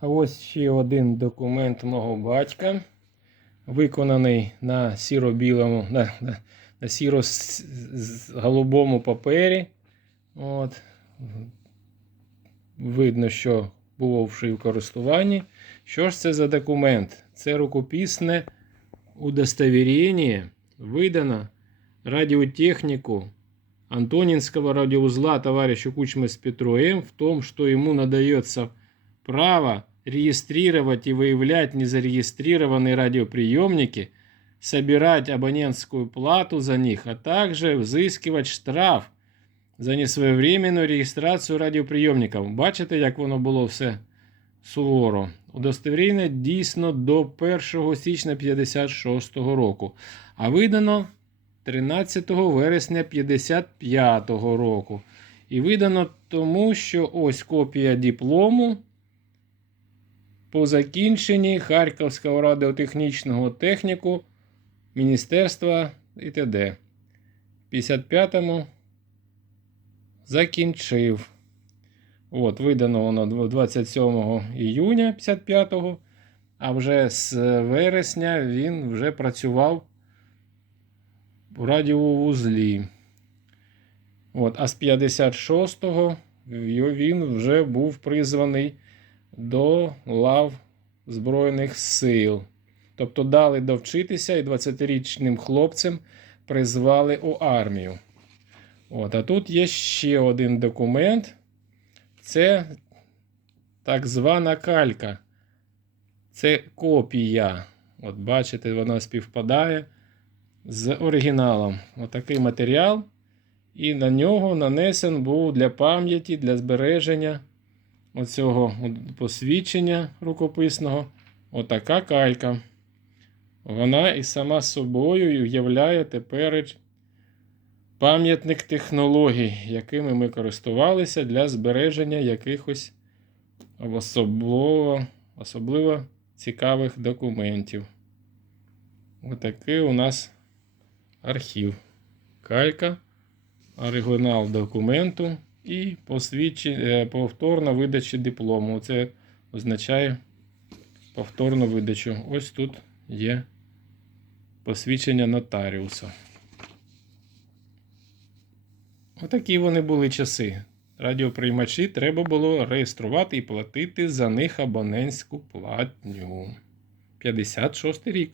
А ось ще один документ мого батька, виконаний на сіро-білому, на, на, на сіро-голубому папері. От. Видно, що було в користуванні. Що ж це за документ? Це рукописне удостоверение, видано радиотехнику Антонинского радиоузла товарищу Кучмы с Петру М. в том, что ему надается право регистрировать и выявлять незарегистрированные радиоприемники, собирать абонентскую плату за них, а также взыскивать штраф за несвоєвременну реєстрацію радіоприйомників. Бачите, як воно було все суворо. Удостовірення дійсно до 1 січня 56 року, а видано 13 вересня 55 року. І видано тому, що ось копія диплому по закінченні Харківського радіотехнічного техніку Міністерства і т.д. 55-му закінчив. От, видано воно 27 іюня 55-го, а вже з вересня він вже працював у радіовузлі. От, а з 56-го він вже був призваний до лав Збройних сил. Тобто дали довчитися і 20-річним хлопцем призвали у армію. От, А тут є ще один документ. Це так звана калька. Це копія. От бачите, вона співпадає з оригіналом. Отакий матеріал. І на нього нанесен був для пам'яті, для збереження оцього посвідчення рукописного. Отака калька. Вона і сама собою являє тепер пам'ятник технологій, якими ми користувалися для збереження якихось особливо, особливо цікавих документів. Отакий у нас архів. Калька, оригінал документу і посвідчення, повторна видача диплому. Це означає повторну видачу. Ось тут є посвідчення нотаріуса. Отакі вони були часи. Радіоприймачі треба було реєструвати і платити за них абонентську платню. 56 рік.